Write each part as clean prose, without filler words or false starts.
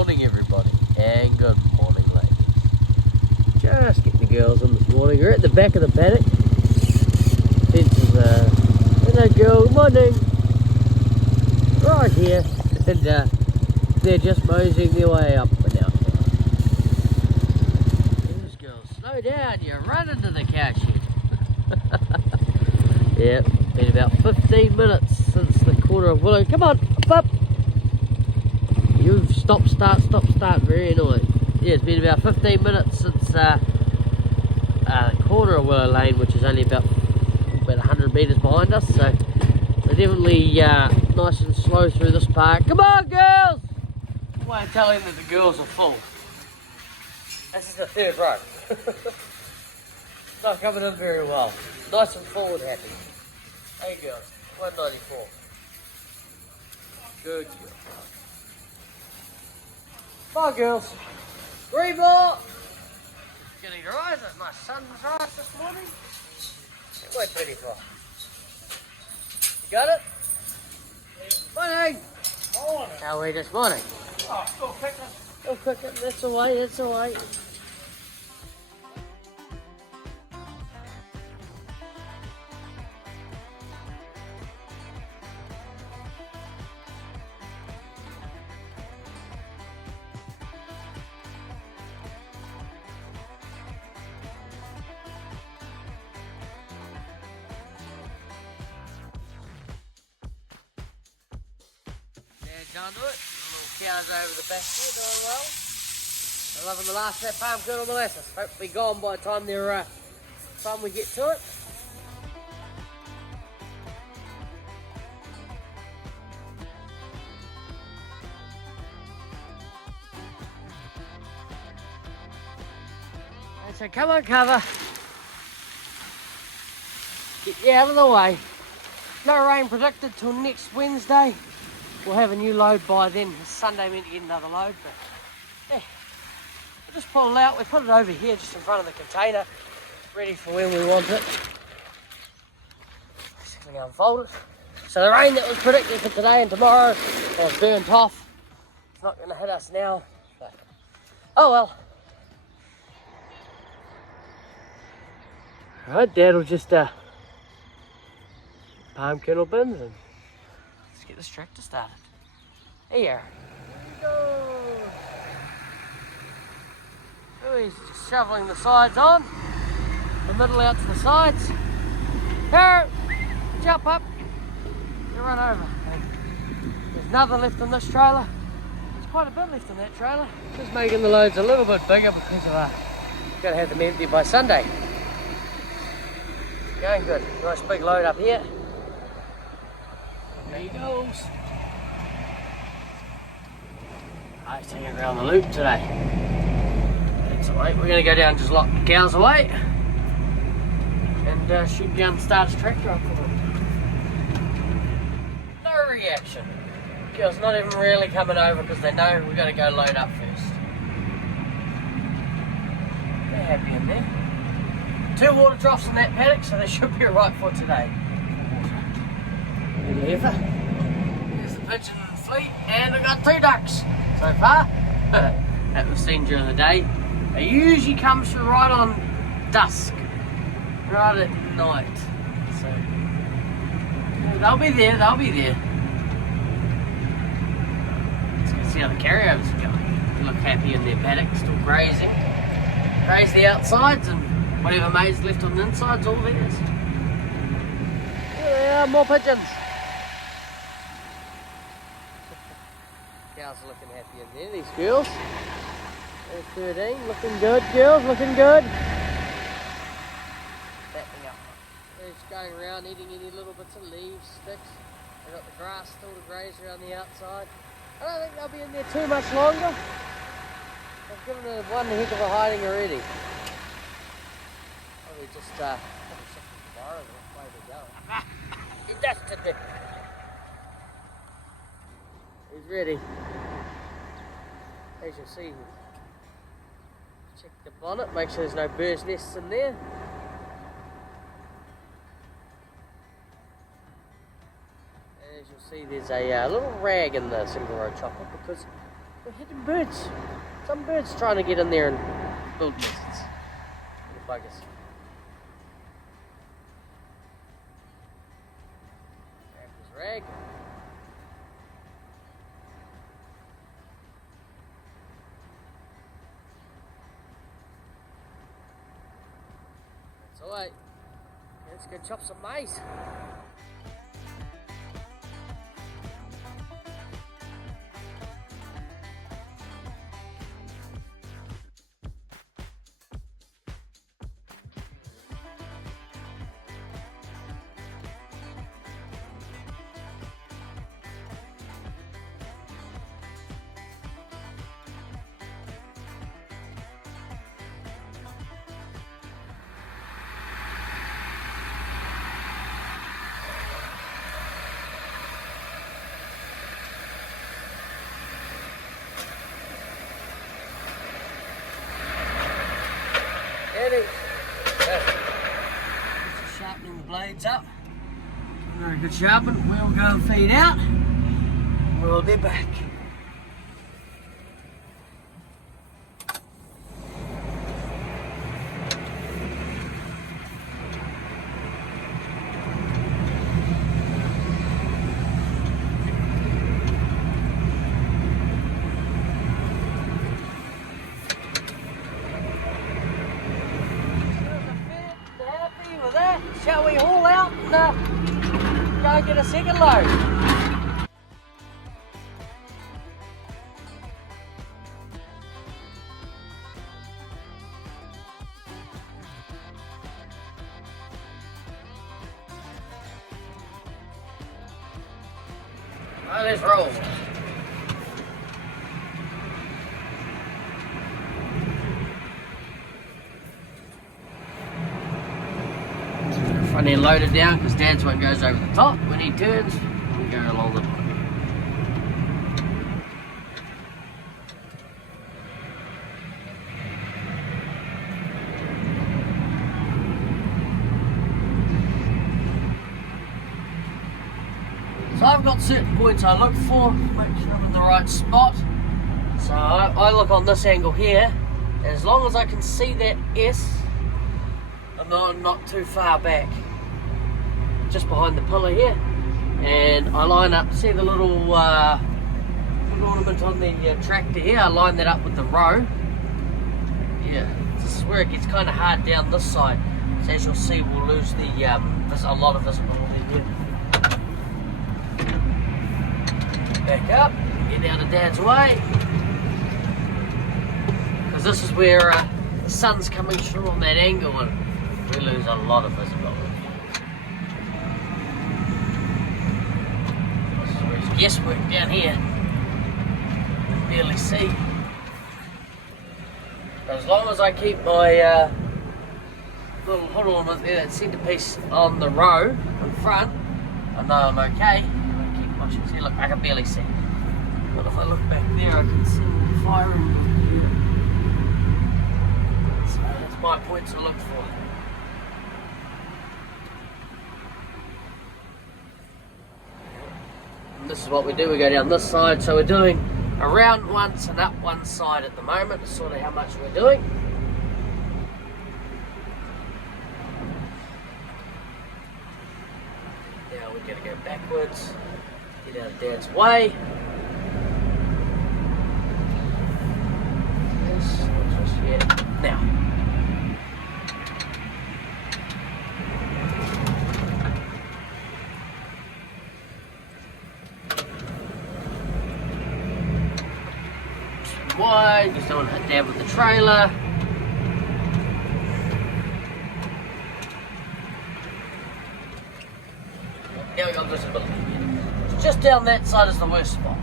morning, everybody, and good morning, ladies. Just getting the girls in this morning. We're at the back of the paddock. Fences hello girl, morning. Right here, and they're just moseying their way up and out. These girls, slow down, you run into the cow shed. Yeah, been about 15 minutes since the quarter of Willow. Come on, up. You've stop, start, very annoying. Yeah, it's been about 15 minutes since the quarter of Willow Lane, which is only about 100 metres behind us, so we're definitely nice and slow through this park. Come on, girls! I won't tell him that the girls are full. This is the third row. It's not coming in very well. Nice and forward happy. Hey girls, 194. Good girl. Bye girls. 3 more. Getting to rise at my sun's rise this morning. Wait 24. You got it? Morning. Morning. How are we this morning? Oh, go quicker. Go quicker. That's alright, that's alright. Down to it. The little cows over the back here doing well. I'm loving the last of that palm kernel molasses. Hopefully gone by the time we get to it. And so come on, cover. Get you out of the way. No rain predicted till next Wednesday. We'll have a new load by then. Sunday meant to get another load, but yeah. We'll just pull it out. We put it over here just in front of the container, ready for when we want it. Just going to unfold it. So the rain that was predicted for today and tomorrow was burnt off. It's not going to hit us now, but oh well. Alright, Dad will just palm kernel bins and get this tractor started. Here. Here we go. Oh, he's just shoveling the sides on. The middle out to the sides. Here, jump up. You run over. There's nothing left in this trailer. There's quite a bit left in that trailer. Just making the loads a little bit bigger because of got to have them empty by Sunday. Going good. Nice big load up here. There he goes. He's taking around the loop today. That's alright. We're going to go down and just lock the cows away and shoot down and start his tractor up for him. No reaction. Girls not even really coming over because they know we've got to go load up first. They're happy in there. 2 water troughs in that paddock, so they should be alright for today. There's the pigeon fleet, and we've got 2 ducks so far that we've seen during the day. They usually come through right on dusk, right at night. So they'll be there, Let's go see how the carryovers are going. They look happy in their paddock, still grazing. Graze the outsides and whatever maize left on the inside's all theirs. Here they are, more pigeons. Cows are looking happy in there, these girls. There's 13, looking good, girls, looking good. Backing up. They're just going around eating any little bits of leaves, sticks. They've got the grass still to graze around the outside. I don't think they'll be in there too much longer. I've given it one heck of a hiding already. Probably just tomorrow, that's why they're going. He dusted me. He's ready. As you'll see, check the bonnet, make sure there's no bird's nests in there. As you'll see, there's a little rag in the single row chopper because We're hitting birds. Some birds trying to get in there and build nests. The buggers. Grab this rag. That's alright. Let's go chop some maize. Just sharpening the blades up. Very good sharpen. We'll go and feed out. We'll be back. Shall we haul out and go and get a second load? Right, let's roll. Front end loaded down because Dad's one goes over the top. When he turns, we go along the bottom. So I've got certain points I look for, make sure I'm in the right spot. So I look on this angle here, and as long as I can see that S, I'm not too far back, just behind the pillar here, and I line up, see the little ornament on the tractor here, I line that up with the row. Yeah, this is where it gets kind of hard down this side, so as you'll see we'll lose the there's a lot of visibility here. Back up, get out of Dad's way, because this is where the sun's coming through on that angle and we lose a lot of visibility. This is where it's guesswork down here. You can barely see. But as long as I keep my little hood ornament there, that centerpiece on the row in front, I know I'm okay. I keep watching. See, look, I can barely see. But if I look back there, I can see the firing. So that's my point to look for. This is what we do, we go down this side, so we're doing around once and up one side at the moment, is sort of how much we're doing. Now we're going to go backwards, get out of Dad's way. This, yeah. Now. Wide, just don't hit Dad with the trailer. Now we got visibility again. It's just down that side is the worst spot.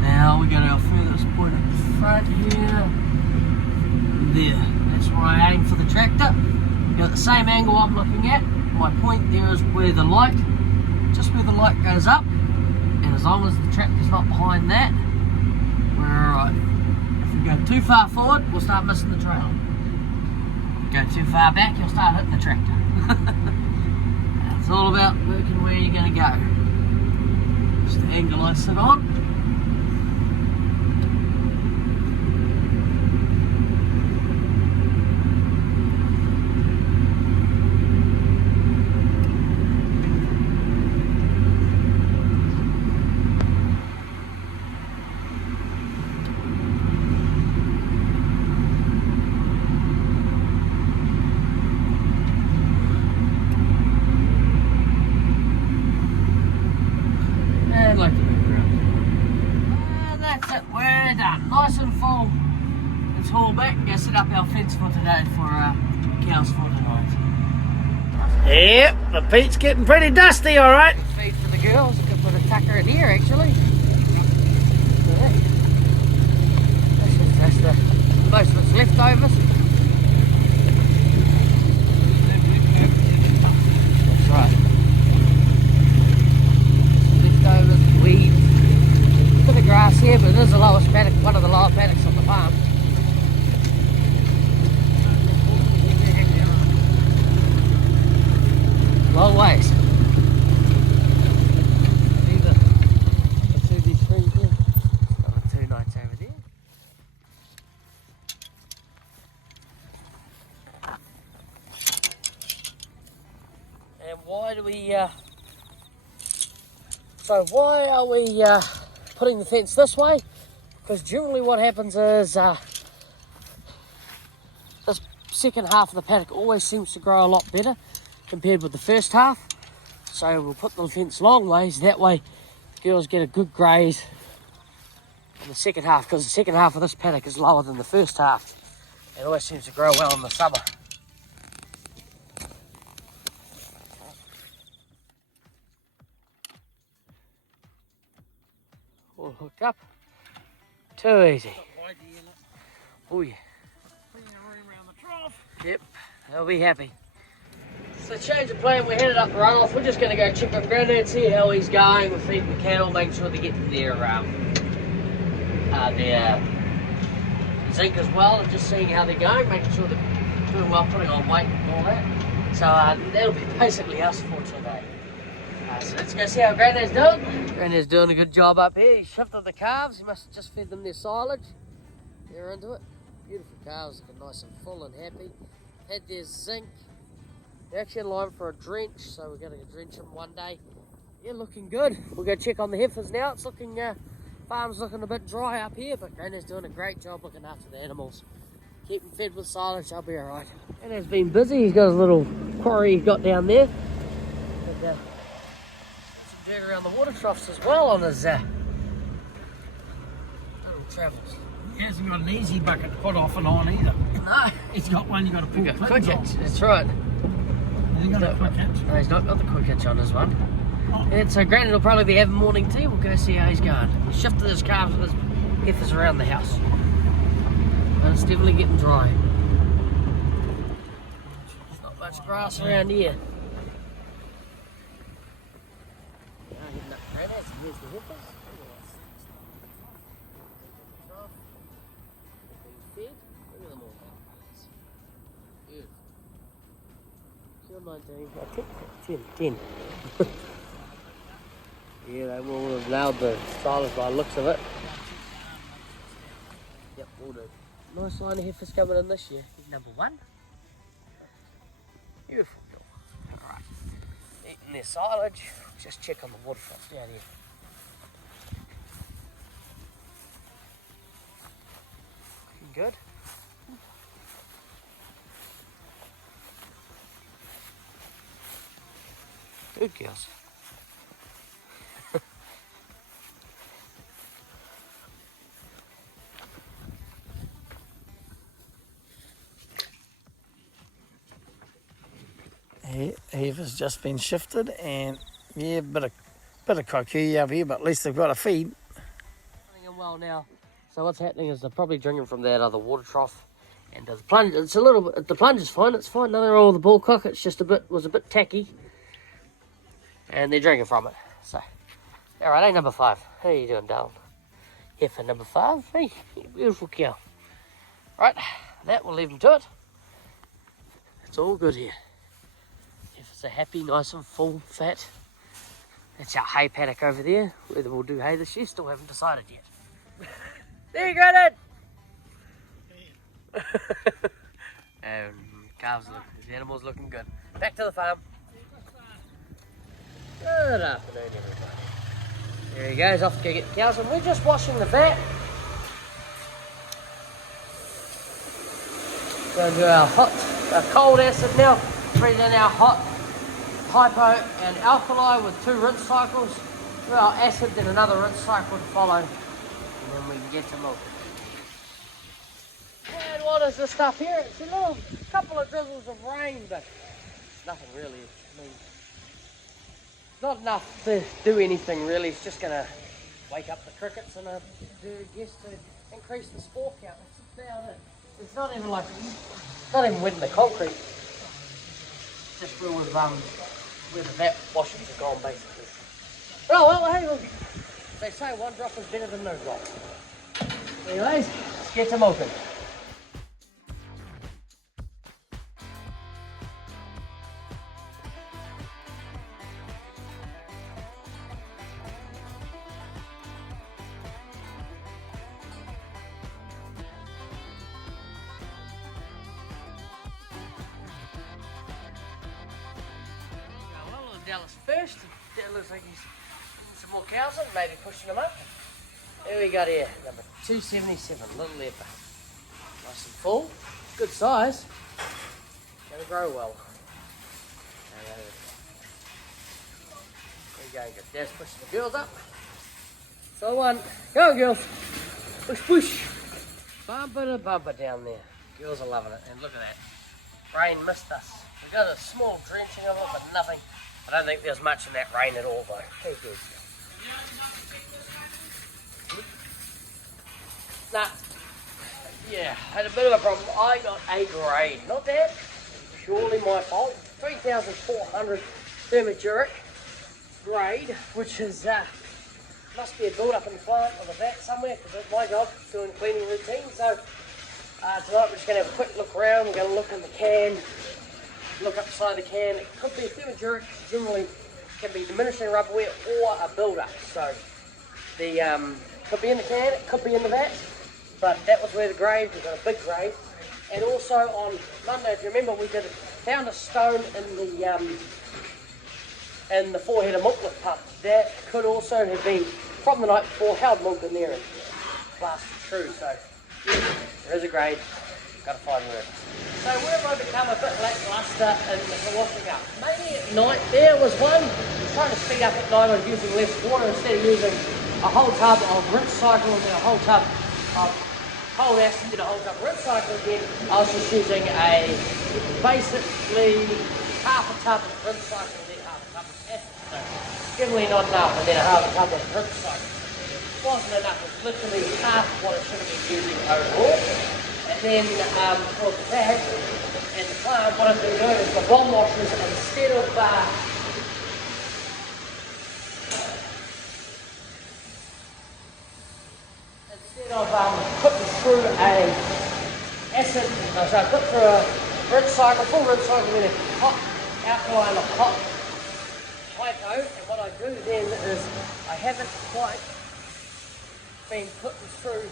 Now we go to our furthest point at the front here. There, that's where I aim for the tractor. You're at the same angle I'm looking at. My point there is where the light, just where the light goes up, and as long as the tractor's not behind that, we're alright. If we go too far forward, we'll start missing the trail. Go too far back, you'll start hitting the tractor. all about working where you're going to go. Just the angle I sit on. Nice and full. Let's haul back and go set up our fence for today for cows for tonight. Yep, the peat's getting pretty dusty, alright. Feed for the girls. Could put a tucker in here actually. That's the most of its leftovers. That's right. Leftovers, weeds. Bit of grass here, but it is the lowest paddock, one of the lower paddocks on the farm. Long ways. See these trees here? Got 2 nights over there. And why do we, so why are we putting the fence this way? Because generally what happens is this second half of the paddock always seems to grow a lot better compared with the first half. So we'll put the fence long ways, that way the girls get a good graze in the second half, because the second half of this paddock is lower than the first half. It always seems to grow well in the summer. All hooked up. Too easy. Oh yeah. Yep, they'll be happy. So change of plan, we're headed up the runoff. We're just going to go check on Grandad, see how he's going. We're feeding the cattle, making sure they get their zinc as well, and just seeing how they're going, making sure they're doing well, putting on weight and all that. So that'll be basically us for today. So let's go see how Grandad's doing. Grandad's doing a good job up here. He shifted the calves. He must have just fed them their silage. They're into it. Beautiful calves, looking nice and full and happy. Had their zinc. They're actually in line for a drench, so we're going to drench them one day. Yeah, looking good. We'll go check on the heifers now. It's looking, farm's looking a bit dry up here, but Grandad's doing a great job looking after the animals. Keep them fed with silage, they'll be alright. Grandad's been busy. He's got his little quarry he's got down there. And, some dirt around the water troughs as well on his little travels. He hasn't got an easy bucket to put off and on either. No. He's got one you got to pull Quick hitch, that's right. Has he got a quick hitch? No, he's not got the quick hitch on his one. Oh. And so Grandad will probably be having morning tea. We'll go see how he's going. He's shifted his calves with his heifers around the house. And it's definitely getting dry. There's not much grass around here. Heading up Grandad, so here's the heifers. Fed. Look at them all. Beautiful. 19, 10. Yeah, they will have nailed the silage by the looks of it. Yep, will do. Nice line of heifers coming in this year. He's number 1. Beautiful. Alright. Eating their silage. Just check on the water troughs down here. Looking good. Good girls. Heifer's just been shifted, and yeah, bit of cocky up here, but at least they've got a feed. Running in well now. So what's happening is they're probably drinking from that other water trough, and the plunge. It's a little bit. The plunge is fine. It's fine. Nothing wrong with the bullcock. It's just was a bit tacky, and they're drinking from it. So, all right, hey number 5. How you doing, darling? Heifer number 5. Hey, beautiful cow. Right, that will leave them to it. It's all good here. Heifers So happy, nice and full, fat. That's our hay paddock over there. Whether we'll do hay this year, still haven't decided yet. There you go, Dad! And calves look, the animals looking good. Back to the farm. Good afternoon, everybody. There he goes, off to go get the cows, and we're just washing the vat. Going to do our cold acid now. Bring in our hot hypo and alkali with 2 rinse cycles. Do our acid, then another rinse cycle to follow, and then we can get to milk. And what is this stuff here? It's a little couple of drizzles of rain, but it's nothing really. I mean, not enough to do anything really. It's just going to wake up the crickets and I guess to increase the spore count. That's about it. It's not even like, not even wet in the concrete. Just where the vat washings have gone basically. Oh well, hey, look. They say one drop is better than no drop. Anyways, let's get to milking. Dallas first. That looks like he's some more cows in, maybe pushing them up. There we got here, number 277, little leopard. Nice and full, good size. Gonna grow well. There we go, good. Dad's pushing the girls up. So one, go girls, push push. Bumper to bumper down there. Girls are loving it, and look at that. Rain missed us. We got a small drenching of it, but nothing. I don't think there's much in that rain at all though. Hey, good. Nah. Yeah, had a bit of a problem. I got a grade. Not that. Purely my fault. 3,400 thermogenic grade, which is must be a build up in the plant or the vat somewhere because it's my job doing cleaning routine. So tonight we're just going to have a quick look around. We're going to look in the can. Look upside the can. It could be a thermogenic, generally can be diminishing rubberware or a build-up. So the could be in the can, it could be in the vat, but that was where the grade, we've got a big grade. And also on Monday, if you remember, we found a stone in the forehead of milk lift pump. That could also have been from the night before, held milk in there and blasted through. So yeah, there is a grade. Got to find where it is. So where have I become a bit lackluster in the washing up? Maybe at night there was one. Trying to speed up at night, I was using less water instead of using a whole tub of rinse cycle and then a whole tub of cold acid and a whole tub of rinse cycle again. I was just using basically half a tub of rinse cycle and then half a tub of acid. So generally not enough, and then a half a tub of rinse cycle. It wasn't enough, it was literally half what it should have been using overall. And then for the bag and the plant, what I've been doing is the bomb washers instead of putting through a acid, so I put through a rinse cycle, full rinse cycle, then a hot alkaline, a hot hypo, and what I do then is I haven't quite been putting through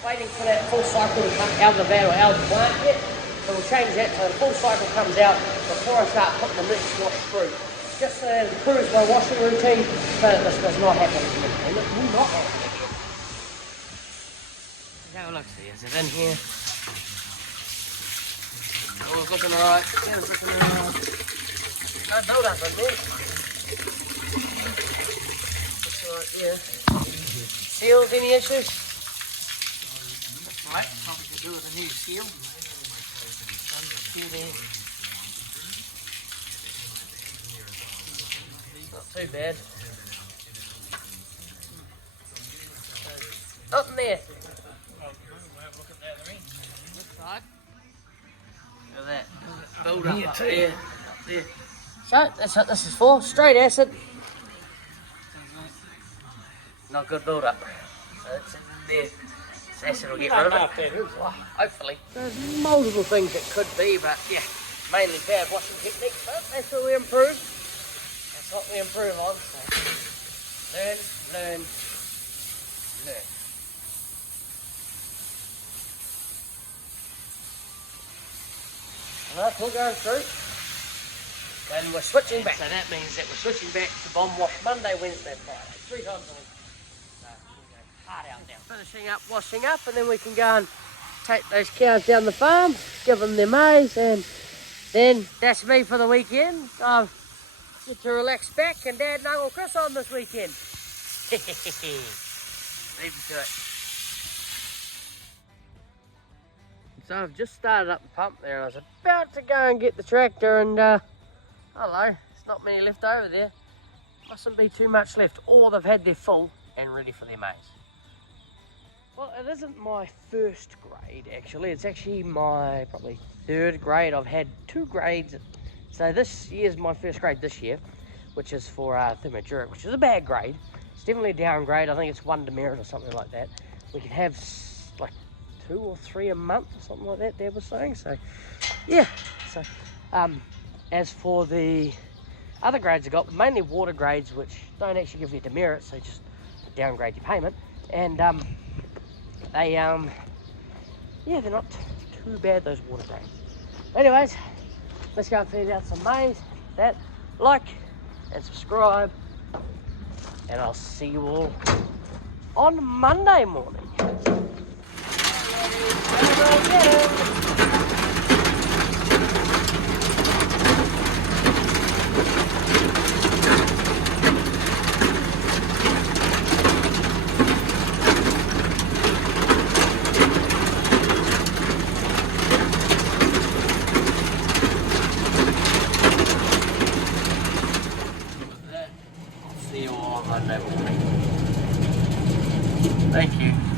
waiting for that full cycle to come out of the vat or out of the plant yet. So we'll change that so the full cycle comes out before I start putting the next wash through. Just so that it improves my washing routine so that this does not happen again. And it will not happen again. Have a look, see, is it in here? All's looking alright. Yeah, it's looking alright. No build up in there. That's right, yeah. Seals, any issues? Right, something to do with a new seal. Seal there. Not too bad. Nothing there. This side. Look at that. Build up there. There. So that's what this is for. Straight acid. Not good build up. So that's it there. Acid will get rid of it. Hopefully. There's multiple things it could be, but yeah, mainly bad washing techniques, but that's what we improve. That's what we improve on. So learn, learn, learn. And that's all going through. And we're switching back. So that means that we're switching back to bomb wash Monday, Wednesday, Friday. 3 times a week. So we go hard out now. Finishing up, washing up, and then we can go and take those cows down the farm, give them their maize, and then that's me for the weekend. I get to relax back, and Dad and Uncle Chris on this weekend. Leave me to it. So I've just started up the pump there, and I was about to go and get the tractor, and hello, there's not many left over there. Mustn't be too much left, or they've had their full and ready for their maize. Well, it isn't my first grade actually, it's actually my probably 3rd grade. I've had 2 grades, so this year's my first grade this year, which is for thermoduric, which is a bad grade. It's definitely a downgrade. I think it's 1 demerit or something like that. We can have like 2 or 3 a month or something like that, Dad was saying. So yeah, so as for the other grades I got, mainly water grades, which don't actually give you demerits, they just downgrade your payment. And they yeah, they're not too bad, those water grades. Anyways, let's go and feed out some maize. That, like and subscribe, and I'll see you all on Monday morning. See you all on Monday morning. Thank you.